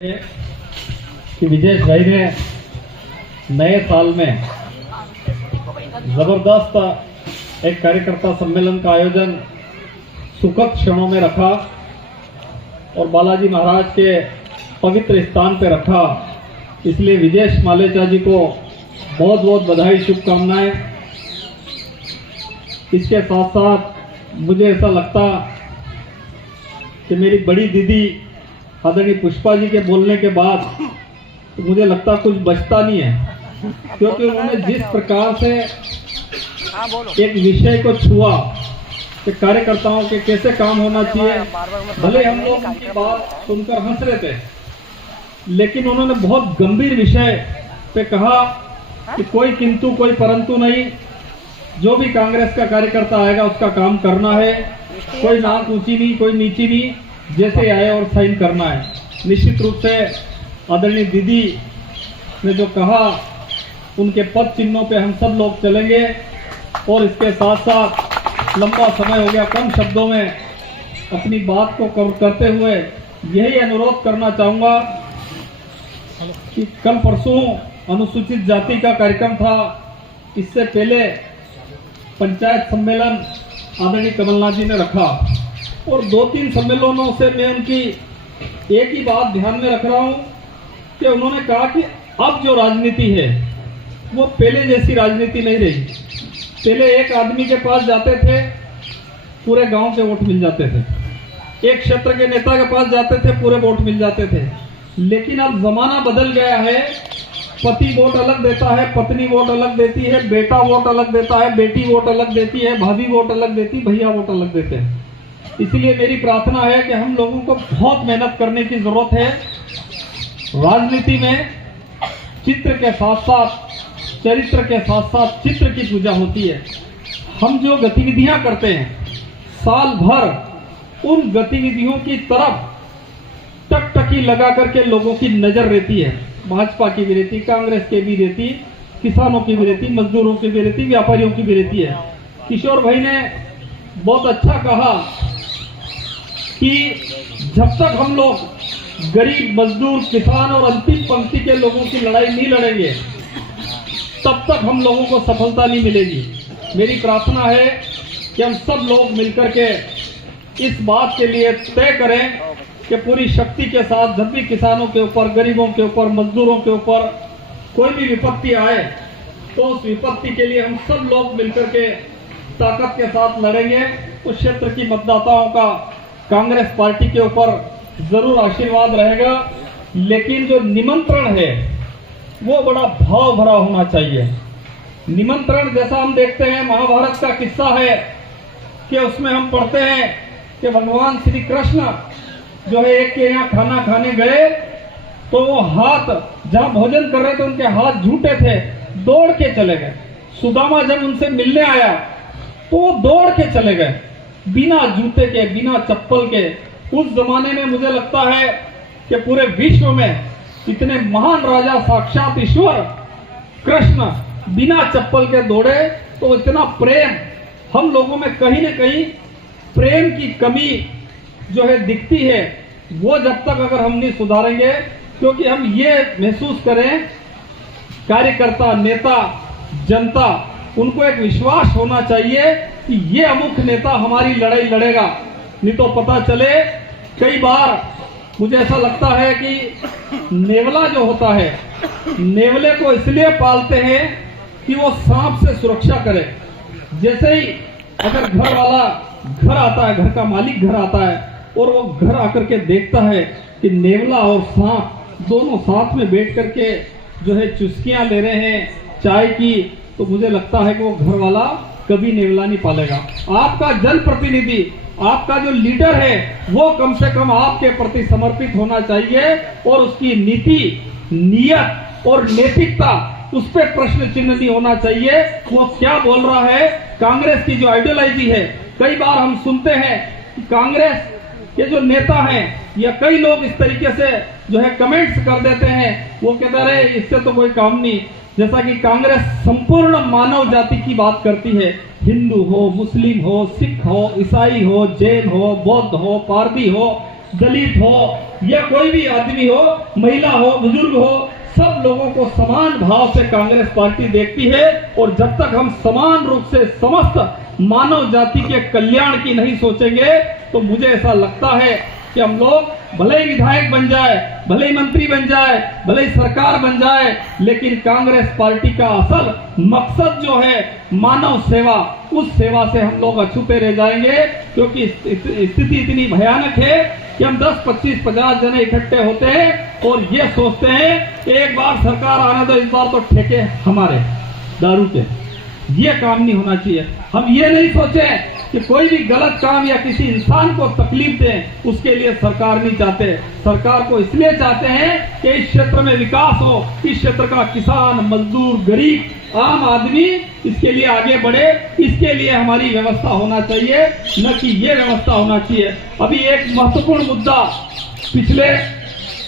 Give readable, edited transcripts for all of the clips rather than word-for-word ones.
कि विजेश भाई ने नए साल में जबरदस्त एक कार्यकर्ता सम्मेलन का आयोजन सुखद क्षणों में रखा और बालाजी महाराज के पवित्र स्थान पर रखा। इसलिए विजेश मालेचा जी को बहुत बहुत बधाई, शुभकामनाएं। इसके साथ साथ मुझे ऐसा लगता कि मेरी बड़ी दीदी आदरणीय पुष्पा जी के बोलने के बाद तो मुझे लगता कुछ बचता नहीं है, क्योंकि उन्होंने जिस प्रकार से एक विषय को छुआ कि कार्यकर्ताओं के कैसे काम होना चाहिए। भले हम लोग उनकी बात सुनकर हंस रहे थे, लेकिन उन्होंने बहुत गंभीर विषय पे कहा कि कोई किंतु कोई परंतु नहीं, जो भी कांग्रेस का कार्यकर्ता आएगा उसका काम करना है, कोई नाक ऊंची नहीं कोई नीची नहीं, जैसे आए और साइन करना है। निश्चित रूप से आदरणीय दीदी ने जो कहा उनके पद चिन्हों पे हम सब लोग चलेंगे। और इसके साथ साथ लंबा समय हो गया, कम शब्दों में अपनी बात को कवर करते हुए यही अनुरोध करना चाहूंगा कि कल परसों अनुसूचित जाति का कार्यक्रम था, इससे पहले पंचायत सम्मेलन आदरणीय कमलनाथ जी ने रखा और 2-3 सम्मेलनों से मैं उनकी एक ही बात ध्यान में रख रहा हूं कि उन्होंने कहा कि अब जो राजनीति है वो पहले जैसी राजनीति नहीं रही। पहले एक आदमी के पास जाते थे, पूरे गांव के वोट मिल जाते थे, एक क्षेत्र के नेता के पास जाते थे, पूरे वोट मिल जाते थे। लेकिन अब जमाना बदल गया है, पति वोट अलग देता है, पत्नी वोट अलग देती है, बेटा वोट अलग देता है, बेटी वोट अलग देती है, भाभी वोट अलग देती, भैया वोट अलग देते हैं। इसलिए मेरी प्रार्थना है कि हम लोगों को बहुत मेहनत करने की जरूरत है। राजनीति में चित्र के साथ साथ चरित्र के साथ साथ चित्र की पूजा होती है। हम जो गतिविधियां करते हैं साल भर, उन गतिविधियों की तरफ टकटकी लगा करके लोगों की नजर रहती है। भाजपा की भी रहती, कांग्रेस की भी रहती, किसानों की भी रहती, मजदूरों की भी रहती, व्यापारियों की भी रहती है। किशोर भाई ने बहुत अच्छा कहा कि जब तक हम लोग गरीब, मजदूर, किसान और अंतिम पंक्ति के लोगों की लड़ाई नहीं लड़ेंगे, तब तक हम लोगों को सफलता नहीं मिलेगी। मेरी प्रार्थना है कि हम सब लोग मिलकर के इस बात के लिए तय करें कि पूरी शक्ति के साथ जब भी किसानों के ऊपर, गरीबों के ऊपर, मजदूरों के ऊपर कोई भी विपत्ति आए तो उस विपत्ति के लिए हम सब लोग मिलकर के ताकत के साथ लड़ेंगे। उस क्षेत्र की मतदाताओं का कांग्रेस पार्टी के ऊपर जरूर आशीर्वाद रहेगा, लेकिन जो निमंत्रण है वो बड़ा भाव भरा होना चाहिए। निमंत्रण जैसा हम देखते हैं, महाभारत का किस्सा है कि उसमें हम पढ़ते हैं कि भगवान श्री कृष्ण जो है एक के यहाँ खाना खाने गए तो वो हाथ जहां भोजन कर रहे थे उनके हाथ झूठे थे, दौड़ के चले गए। सुदामा जब उनसे मिलने आया तो वो दौड़ के चले गए, बिना जूते के, बिना चप्पल के। उस जमाने में मुझे लगता है कि पूरे विश्व में इतने महान राजा, साक्षात ईश्वर कृष्ण बिना चप्पल के दौड़े, तो इतना प्रेम हम लोगों में कहीं न कहीं प्रेम की कमी जो है दिखती है। वो जब तक अगर हम नहीं सुधारेंगे, क्योंकि हम ये महसूस करें, कार्यकर्ता, नेता, जनता, उनको एक विश्वास होना चाहिए कि ये अमुक नेता हमारी लड़ाई लड़ेगा। नहीं तो पता चले, कई बार मुझे ऐसा लगता है कि नेवला जो होता है, नेवले को इसलिए पालते हैं कि वो सांप से सुरक्षा करे। जैसे ही अगर घर वाला घर आता है, घर का मालिक घर आता है और वो घर आकर के देखता है कि नेवला और सांप दोनों साथ में बैठ करके जो है चुस्कियां ले रहे हैं चाय की, तो मुझे लगता है कि वो घर वाला कभी नेवला नहीं पालेगा। आपका जनप्रतिनिधि, आपका जो लीडर है, वो कम से कम आपके प्रति समर्पित होना चाहिए और उसकी नीति, नियत और नैतिकता, उस पर प्रश्न चिन्ह नहीं होना चाहिए। वो क्या बोल रहा है, कांग्रेस की जो आइडियोलॉजी है, कई बार हम सुनते हैं कि कांग्रेस के जो नेता हैं या कई लोग इस तरीके से जो है कमेंट्स कर देते हैं, वो कहते रहे इससे तो कोई काम नहीं। जैसा कि कांग्रेस संपूर्ण मानव जाति की बात करती है, हिंदू हो, मुस्लिम हो, सिख हो, ईसाई हो, जैन हो, बौद्ध हो, पारसी हो, दलित हो या कोई भी आदमी हो, महिला हो, बुजुर्ग हो, सब लोगों को समान भाव से कांग्रेस पार्टी देखती है। और जब तक हम समान रूप से समस्त मानव जाति के कल्याण की नहीं सोचेंगे तो मुझे ऐसा लगता है कि हम लोग भले ही विधायक बन जाए, भले ही मंत्री बन जाए, भले ही सरकार बन जाए, लेकिन कांग्रेस पार्टी का असल मकसद जो है मानव सेवा, उस सेवा से हम लोग अछूते रह जाएंगे। क्योंकि स्थिति इतनी भयानक है कि हम 10, 25, 50 जने इकट्ठे होते हैं और ये सोचते हैं एक बार सरकार आने दो, इस बार तो ठेके हमारे दारू के। ये काम नहीं होना चाहिए। हम ये नहीं सोचे कि कोई भी गलत काम या किसी इंसान को तकलीफ दें, उसके लिए सरकार नहीं चाहते। सरकार को इसलिए चाहते हैं कि इस क्षेत्र में विकास हो, इस क्षेत्र का किसान, मजदूर, गरीब, आम आदमी इसके लिए आगे बढ़े। इसके लिए हमारी व्यवस्था होना चाहिए, न कि ये व्यवस्था होना चाहिए। अभी एक महत्वपूर्ण मुद्दा पिछले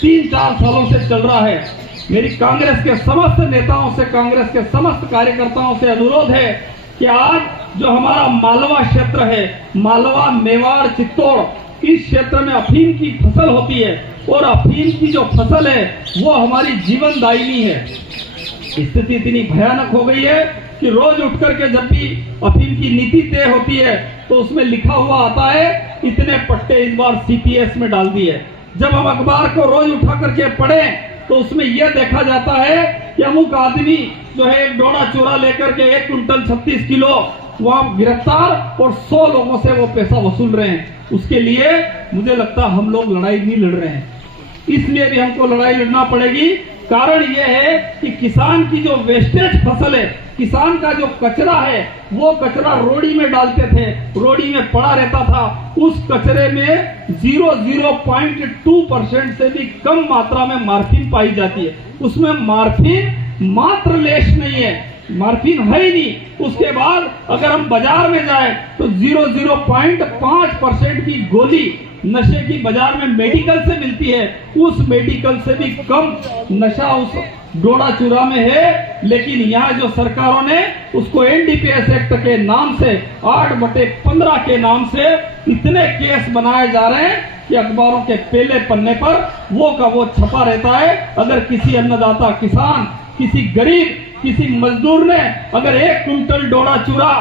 3-4 सालों से चल रहा है। मेरी कांग्रेस के समस्त नेताओं से, कांग्रेस के समस्त कार्यकर्ताओं से अनुरोध है कि आज जो हमारा मालवा क्षेत्र है, मालवा, मेवाड़, चित्तौड़, इस क्षेत्र में अफीम की फसल होती है और अफीम की जो फसल है वो हमारी जीवनदायिनी है। स्थिति इतनी भयानक हो गई है कि रोज उठ करके जब भी अफीम की नीति तय होती है तो उसमें लिखा हुआ आता है इतने पट्टे इस बार सीपीएस में डाल दिए। जब हम अखबार को रोज उठा करके पढ़ें तो उसमें यह देखा जाता है कि अमुक आदमी जो है एक डोड़ा चूरा लेकर के 1 कुंटल 36 किलो वहां गिरफ्तार और 100 लोगों से वो पैसा वसूल रहे हैं। उसके लिए मुझे लगता है हम लोग लड़ाई नहीं लड़ रहे हैं, इसलिए भी हमको लड़ाई लड़ना पड़ेगी। कारण यह है कि किसान की जो वेस्टेज फसल है, किसान का जो कचरा है, वो कचरा रोड़ी में डालते थे, रोड़ी में पड़ा रहता था। उस कचरे में 0.2% से भी कम मात्रा में मार्फिन पाई जाती है। उसमें मार्फिन मात्र लेश नहीं है, मार्फिन है ही नहीं। उसके बाद अगर हम बाजार में जाए तो 0.5% की गोली नशे की बाजार में मेडिकल से मिलती है। उस मेडिकल से भी कम नशा उस डोडा चूरा में है। लेकिन यहाँ जो सरकारों ने उसको एनडीपीएस एक्ट के नाम से 8/15 के नाम से इतने केस बनाए जा रहे हैं कि अखबारों के पहले पन्ने पर वो का वो छपा रहता है। अगर किसी अन्नदाता किसान, किसी गरीब, किसी मजदूर ने अगर 1 कुंटल डोडा चूरा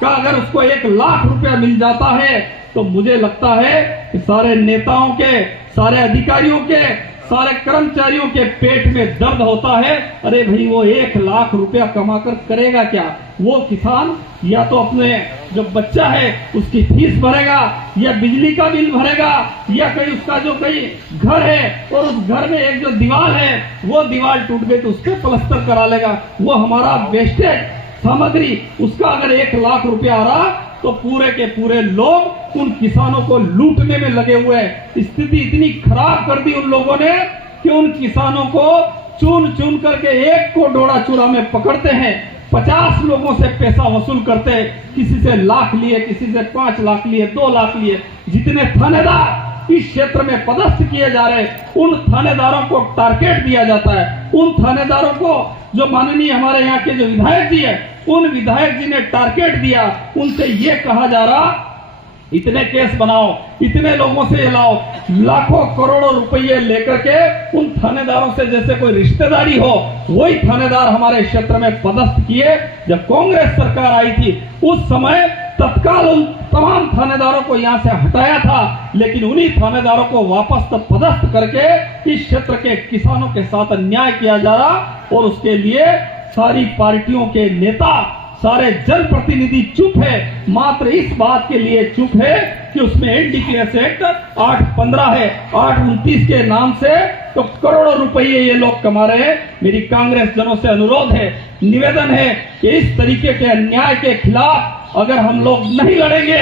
का अगर उसको 1 लाख रुपया मिल जाता है तो मुझे लगता है कि सारे नेताओं के, सारे अधिकारियों के, सारे कर्मचारियों के पेट में दर्द होता है। अरे भाई, वो 1 लाख रुपया कमाकर करेगा क्या? वो किसान या तो अपने जो बच्चा है उसकी फीस भरेगा, या बिजली का बिल भरेगा, या कहीं उसका जो कहीं घर है और उस घर में एक जो दीवार है वो दीवार टूट गई तो उस पर प्लास्टर करा लेगा। वो हमारा वेस्टेज सामग्री, उसका अगर 1 लाख रुपया आ रहा तो पूरे के पूरे लोग उन किसानों को लूटने में लगे हुए हैं। स्थिति इतनी खराब कर दी उन लोगों ने कि उन किसानों को चुन चुन करके एक को डोडा चूरा में पकड़ते हैं, 50 लोगों से पैसा वसूल करते हैं। किसी से लाख लिए, किसी से 5 लाख लिए, 2 लाख लिए। जितने थानेदार इस क्षेत्र में पदस्थ किए जा रहे हैं उन थानेदारों को टारगेट दिया जाता है। उन थानेदारों को जो माननीय हमारे यहाँ के जो विधायक जी है, उन विधायक जी ने टारगेट दिया। उनसे ये कहा जा रहा इतने केस बनाओ, इतने लोगों से लाओ, लाखों करोड़ों रुपये लेकर के उन थानेदारों से जैसे कोई रिश्तेदारी हो। वही थानेदार हमारे क्षेत्र में पदस्थ किए। जब कांग्रेस सरकार आई थी उस समय तत्काल उन तमाम थानेदारों को यहाँ से हटाया था, लेकिन उन्हीं थानेदारों को वापस पदस्थ करके इस क्षेत्र के किसानों के साथ अन्याय किया जा रहा। और उसके लिए सारी पार्टियों के नेता, सारे जनप्रतिनिधि चुप है। मात्र इस बात के लिए चुप है कि उसमें एनडीपीएस एक्ट 8/15 है, 8/29 के नाम से तो करोड़ों रुपये ये लोग कमा रहे हैं। मेरी कांग्रेस जनों से अनुरोध है, निवेदन है कि इस तरीके के अन्याय के खिलाफ अगर हम लोग नहीं लड़ेंगे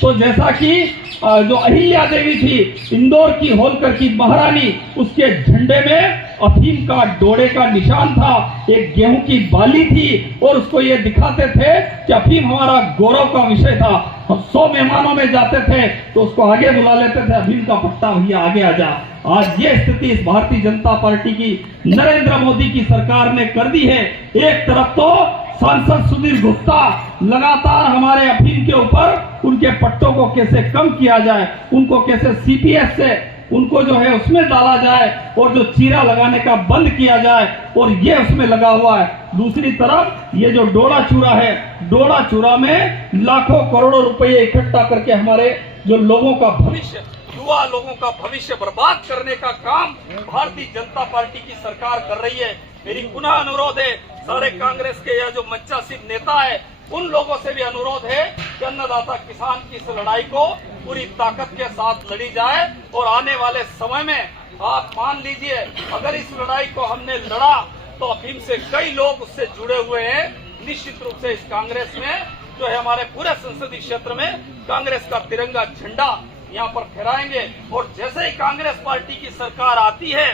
तो जैसा कि जो अहिल्या देवी थी, इंदौर की होलकर की महारानी, उसके झंडे में अफीम का डोरे का निशान था, एक गेहूं की बाली थी और उसको ये दिखाते थे कि अफीम हमारा गौरव का विषय था। हम 100 मेहमानों में जाते थे तो उसको आगे बुला लेते थे, अफीम का पट्टा भैया आगे आ जा। आज ये स्थिति इस भारतीय जनता पार्टी की, नरेंद्र मोदी की सरकार ने कर दी है। एक तरफ तो सांसद सुधीर गुप्ता लगातार हमारे अफीम के ऊपर उनके पट्टों को कैसे कम किया जाए, उनको कैसे सीपीएस से उनको जो है उसमें डाला जाए और जो चीरा लगाने का बंद किया जाए और ये उसमें लगा हुआ है। दूसरी तरफ ये जो डोड़ा चूरा है, डोड़ा चूरा में लाखों करोड़ों रुपए इकट्ठा करके हमारे जो लोगों का भविष्य, युवा लोगों का भविष्य बर्बाद करने का काम भारतीय जनता पार्टी की सरकार कर रही है। मेरी पुनः अनुरोध है, सारे कांग्रेस के या जो मंचासीन नेता है उन लोगों से भी अनुरोध है कि अन्नदाता किसान की इस लड़ाई को पूरी ताकत के साथ लड़ी जाए और आने वाले समय में आप मान लीजिए अगर इस लड़ाई को हमने लड़ा तो अफीम से कई लोग उससे जुड़े हुए हैं। निश्चित रूप से इस कांग्रेस में जो है हमारे पूरे संसदीय क्षेत्र में कांग्रेस का तिरंगा झंडा यहाँ पर फहराएंगे और जैसे ही कांग्रेस पार्टी की सरकार आती है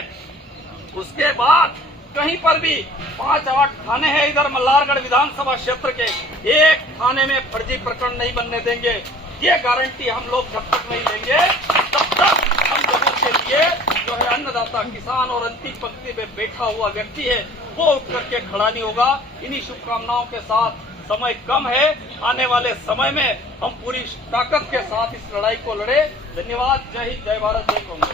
उसके बाद कहीं पर भी 5-8 थाने हैं इधर मल्हारगढ़ विधानसभा क्षेत्र के, एक थाने में फर्जी प्रकरण नहीं बनने देंगे। ये गारंटी हम लोग जब तक नहीं लेंगे तब तक हम लोगों के लिए जो है अन्नदाता किसान और अंतिम पंक्ति में बैठा हुआ व्यक्ति है वो उठ करके खड़ा नहीं होगा। इन्हीं शुभकामनाओं के साथ, समय कम है, आने वाले समय में हम पूरी ताकत के साथ इस लड़ाई को लड़े। धन्यवाद। जय हिंद, जय भारत, जय कांग्रेस।